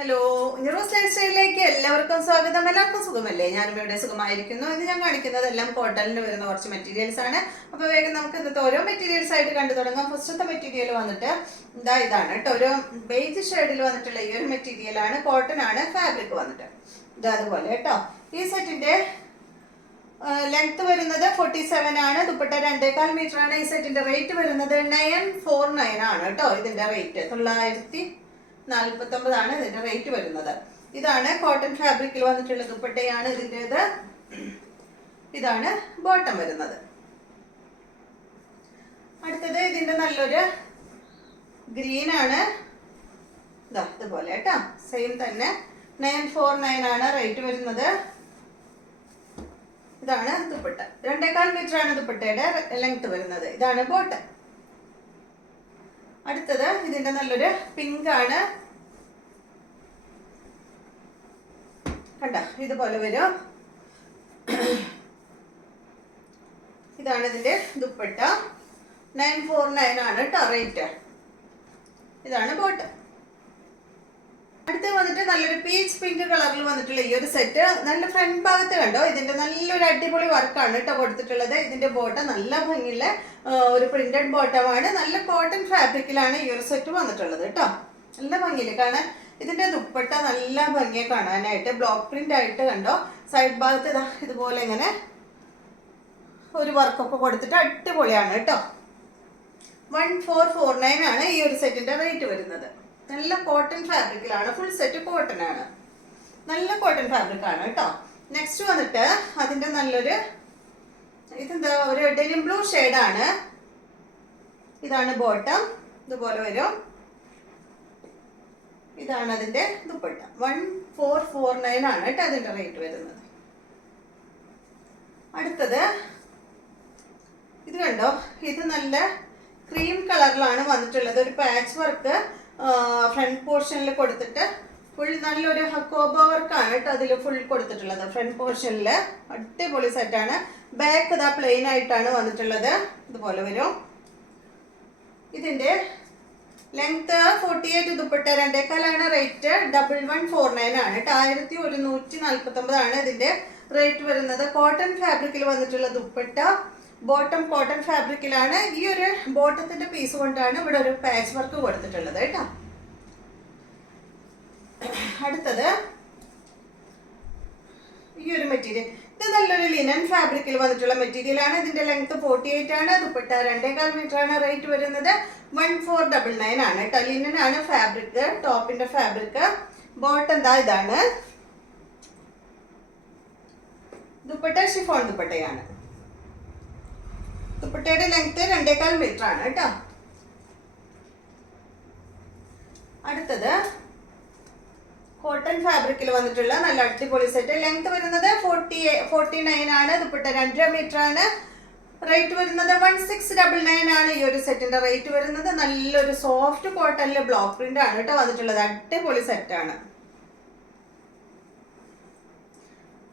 Hello, ന്യൂറോസ് life സ്റ്റൈലിലേക്ക് എല്ലാവർക്കും സ്വാഗതം. എല്ലാവർക്കും സുഖമല്ലേ? ഞാനും ഇവിടെ സുഖമായിരിക്കുന്നു. ഇന്ന് ഞാൻ കാണിക്കുന്നത് എല്ലാം കോട്ടണിൽ വരുന്ന കുറച്ച് മെറ്റീരിയൽസ് ആണ്. അപ്പോൾ വേഗം നമുക്ക് ഇന്നത്തെ ഓരോ മെറ്റീരിയൽസ് ആയിട്ട് കണ്ടു തുടങ്ങാം. ഫസ്റ്റത്തെ മെറ്റീരിയൽ വന്നിട്ട് ഇതാണ് കേട്ടോ, ഒരു ബേജ് ഷെയ്ഡിൽ വന്നിട്ടുള്ള ഈ ഒരു മെറ്റീരിയൽ ആണ്. കോട്ടൺ ആണ്, ഫാബ്രിക് വന്നിട്ട് അതുപോലെ കേട്ടോ. ഈ സെറ്റിന്റെ ലെങ്ത് വരുന്നത് 47 ആണ്. ദുപ്പട്ട 2.25 മീറ്റർ ആണ്. ഈ സെറ്റിന്റെ റേറ്റ് വരുന്നത് 949 ആണ് കേട്ടോ. ഇതിന്റെ റേറ്റ് 949 ആണ് ഇതിന്റെ റേറ്റ് വരുന്നത്. ഇതാണ് കോട്ടൺ ഫാബ്രിക്കിൽ വന്നിട്ടുള്ള ദുപ്പട്ടയാണ് ഇതിൻ്റെത്. ഇതാണ് ബോട്ടം വരുന്നത്. അടുത്തത് ഇതിന്റെ നല്ലൊരു ഗ്രീൻ ആണ്. ഇതുപോലെ കേട്ടോ, സെയിം തന്നെ 949 ആണ് റേറ്റ് വരുന്നത്. ഇതാണ് ദുപ്പട്ട. 2.25 മീറ്റർ ആണ് ദുപ്പട്ടയുടെ ലെങ്ത് വരുന്നത്. ഇതാണ് ബോട്ടം. അടുത്തത് ഇതിന്റെ നല്ലൊരു പിങ്ക് ആണ്. കണ്ട, ഇതുപോലെ വരും. ഇതാണ് ഇതിന്റെ ദുപ്പട്ട. 949 ആണ് കേട്ടോ റേറ്റ്. ഇതാണ് ബോട്ടം. അടുത്ത് വന്നിട്ട് നല്ലൊരു പീച്ച് പിങ്ക് കളറിൽ വന്നിട്ടുള്ള ഈ ഒരു സെറ്റ്. നല്ല ഫ്രണ്ട് ഭാഗത്ത് കണ്ടോ, ഇതിന്റെ നല്ലൊരു അടിപൊളി വർക്കാണ് കേട്ടോ കൊടുത്തിട്ടുള്ളത്. ഇതിന്റെ ബോട്ടം നല്ല ഭംഗിയുള്ള ഒരു പ്രിന്റഡ് ബോട്ടമാണ്. നല്ല കോട്ടൺ ഫാബ്രിക്കിലാണ് ഈ ഒരു സെറ്റ് വന്നിട്ടുള്ളത് കേട്ടോ. നല്ല ഭംഗിയില് കാണാൻ. ഇതിന്റെ ദുപ്പട്ട നല്ല ഭംഗിയെ കാണാനായിട്ട്. ബ്ലോക്ക് പ്രിന്റ് ആയിട്ട് കണ്ടോ, സൈഡ് ഭാഗത്ത് ഇതുപോലെ ഇങ്ങനെ ഒരു വർക്കൊക്കെ കൊടുത്തിട്ട് അടിപൊളിയാണ് കേട്ടോ. 1449 ആണ് ഈ ഒരു സെറ്റിന്റെ റേറ്റ് വരുന്നത്. നല്ല കോട്ടൺ ഫാബ്രിക്കിലാണ്. ഫുൾ സെറ്റ് കോട്ടൺ ആണ്. നല്ല കോട്ടൺ ഫാബ്രിക് ആണ് കേട്ടോ. നെക്സ്റ്റ് വന്നിട്ട് അതിന്റെ നല്ലൊരു ഇതെന്താ, ഒരു ഡെനിം ബ്ലൂ ഷെയ്ഡാണ്. ഇതാണ് ബോട്ടം. ഇതുപോലെ വരും. ഇതാണ് അതിന്റെ ദുപ്പട്ട. 1449 ആണ് കേട്ടോ അതിന്റെ റേറ്റ് വരുന്നത്. അടുത്തത് ഇത് കണ്ടോ, ഇത് നല്ല ക്രീം കളറിലാണ് വന്നിട്ടുള്ളത്. ഒരു പാച്ച് വർക്ക് ഫ്രണ്ട് പോർഷനിൽ കൊടുത്തിട്ട് ഫുൾ നല്ലൊരു ഹക്കോബ വർക്കാണ് കേട്ടോ അതിൽ ഫുൾ കൊടുത്തിട്ടുള്ളത്. ഫ്രണ്ട് പോർഷനിൽ അടിപൊളി സെറ്റാണ്. ബാക്ക് ഇതാ പ്ലെയിൻ ആയിട്ടാണ് വന്നിട്ടുള്ളത്. ഇതുപോലെ വരും. ഇതിന്റെ ലെങ്ത് 48, ദുപ്പട്ട 2.25 ആണ്. റേറ്റ് 1149 ആണ് കേട്ടോ. 1149 ആണ് ഇതിന്റെ റേറ്റ് വരുന്നത്. കോട്ടൺ ഫാബ്രിക്കിൽ വന്നിട്ടുള്ള ദുപ്പട്ട. Bottom cotton ഫാബ്രിക്കിലാണ്. ഈ ഒരു ബോട്ടത്തിന്റെ പീസ് കൊണ്ടാണ് ഇവിടെ ഒരു പാച്ച് വർക്ക് കൊടുത്തിട്ടുള്ളത് കേട്ടോ. അടുത്തത് ഈ ഒരു മെറ്റീരിയൽ. ഇത് നല്ലൊരു ലിനൻ ഫാബ്രിക്കിൽ വന്നിട്ടുള്ള മെറ്റീരിയൽ ആണ്. ഇതിന്റെ ലെങ്ത് 48 ആണ്. ദുപ്പട്ട 2.25 മീറ്റർ ആണ്. റേറ്റ് വരുന്നത് 1499 ആണ് കേട്ടോ. ലിനൻ ആണ് ഫാബ്രിക്, ടോപ്പിന്റെ ഫാബ്രിക്. ബോട്ടം ഇതാണ്. ദുപ്പട്ട ഷിഫോൺ ദുപ്പട്ടയാണ്. ദുപ്പട്ടയുടെ ലെങ്ത് 2.25 മീറ്റർ ആണ് കേട്ടോ. അടുത്തത് കോട്ടൺ ഫാബ്രിക്കിൽ വന്നിട്ടുള്ള നല്ല അടിപൊളി സെറ്റ്. ലെങ്ത് വരുന്നത് 49 ആണ്. ദുപ്പട്ട 2.5 മീറ്റർ ആണ്. റേറ്റ് വരുന്നത് 1699 ആണ് ഈ ഒരു സെറ്റിന്റെ റേറ്റ് വരുന്നത്. നല്ലൊരു സോഫ്റ്റ് കോട്ടണില് ബ്ലോക്ക് പ്രിന്റ് ആണ് കേട്ടോ വന്നിട്ടുള്ളത്. അടിപൊളി സെറ്റാണ്.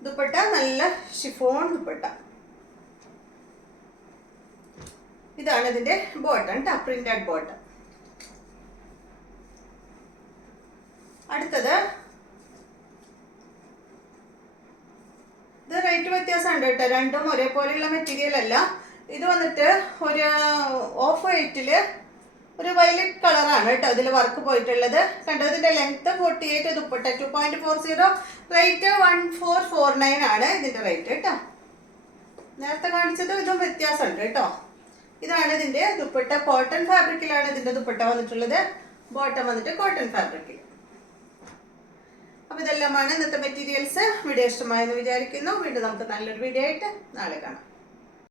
ദുപ്പട്ട നല്ല ഷിഫോൺ ദുപ്പട്ട. ഇതാണ് ഇതിന്റെ ബോട്ടം കേട്ടോ, പ്രിന്റഡ് ബോട്ടം. അടുത്തത് ഇത് റേറ്റ് വ്യത്യാസമുണ്ട് കേട്ടോ. രണ്ടും ഒരേപോലെയുള്ള മെറ്റീരിയൽ അല്ല. ഇത് വന്നിട്ട് ഒരു ഓഫ് വൈറ്റില് ഒരു വയലറ്റ് കളറാണ് കേട്ടോ ഇതിൽ വർക്ക് പോയിട്ടുള്ളത്. കണ്ടോ, ഇതിന്റെ ലെങ്ത് 48, ദുപ്പട്ട 2.40. റേറ്റ് 1449 ആണ് ഇതിന്റെ റേറ്റ് കേട്ടോ. നേരത്തെ കാണിച്ചത് ഇതും വ്യത്യാസമുണ്ട് കേട്ടോ. ഇതാണ് ഇതിന്റെ ദുപ്പട്ട. കോട്ടൺ ഫാബ്രിക്കിലാണ് ഇതിന്റെ ദുപ്പട്ട വന്നിട്ടുള്ളത്. ബോട്ടം വന്നിട്ട് കോട്ടൺ ഫാബ്രിക്കിൽ. അപ്പൊ ഇതെല്ലാമാണ് ഇന്നത്തെ മെറ്റീരിയൽസ്. വീഡിയോ ഇഷ്ടമായെന്ന് വിചാരിക്കുന്നു. വീണ്ടും നമുക്ക് നല്ലൊരു വീഡിയോ ആയിട്ട് നാളെ കാണാം.